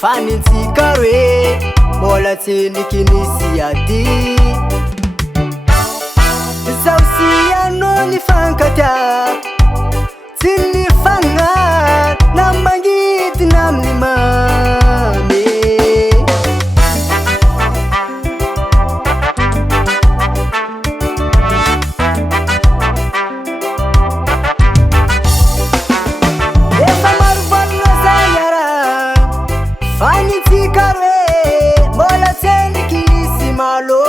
fanintsika roe mbola tsendriky nisy ady zaho sy anao nifankatia tsy nifagna na mangitina amin'ny mamy efa maro volona zay ara fanintsika roe mbola tsendriky nisy malo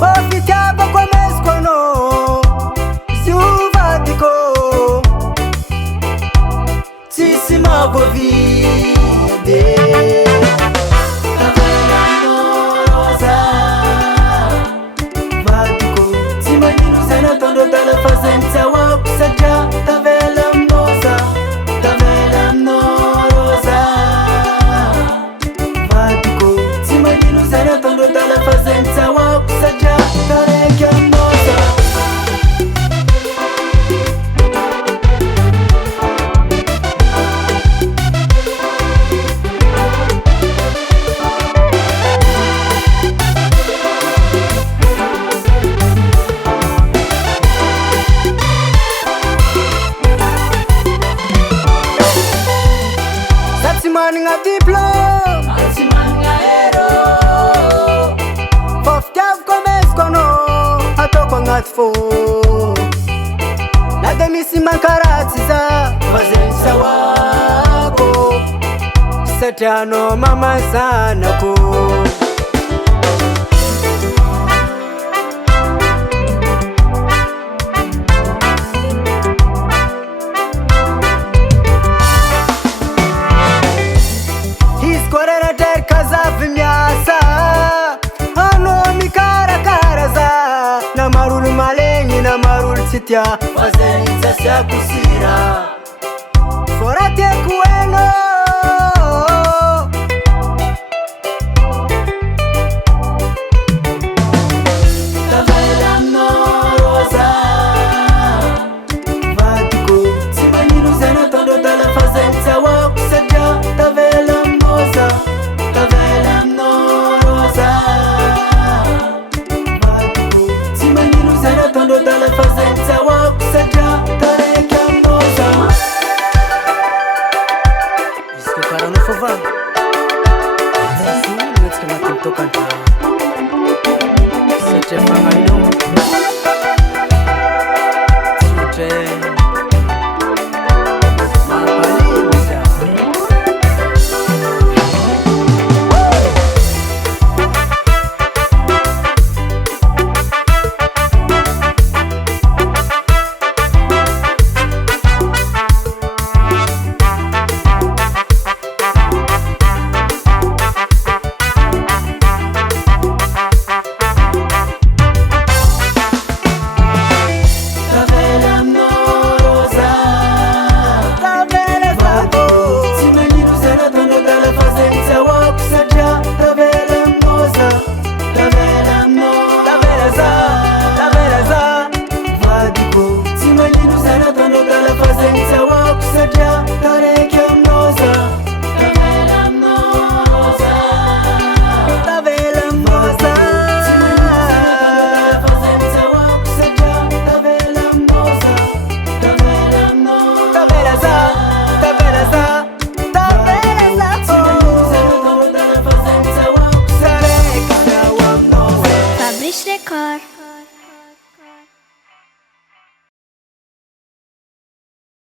fa fitiavako ameziko anao ziovadiko tsisy mavoavide tavelanao roza vadiko tsy magnino zay nataondreo dala fa zay mitsahoako satria tavela aminoza tavela aminao roza vadiko tsy magnino zay nataondreo dala fa zay mitsahoako satria taraiky aminoza managna diplôme tsy managna ero fa fitiavako ameziko anao ataoko agnaty fô na de misy mankaratsy za fa zay sahoako satria anao mamazanako kazavy miasa anao mikarakara za na marolo malegny na marolo tsy tia fa zay nitsasiako sira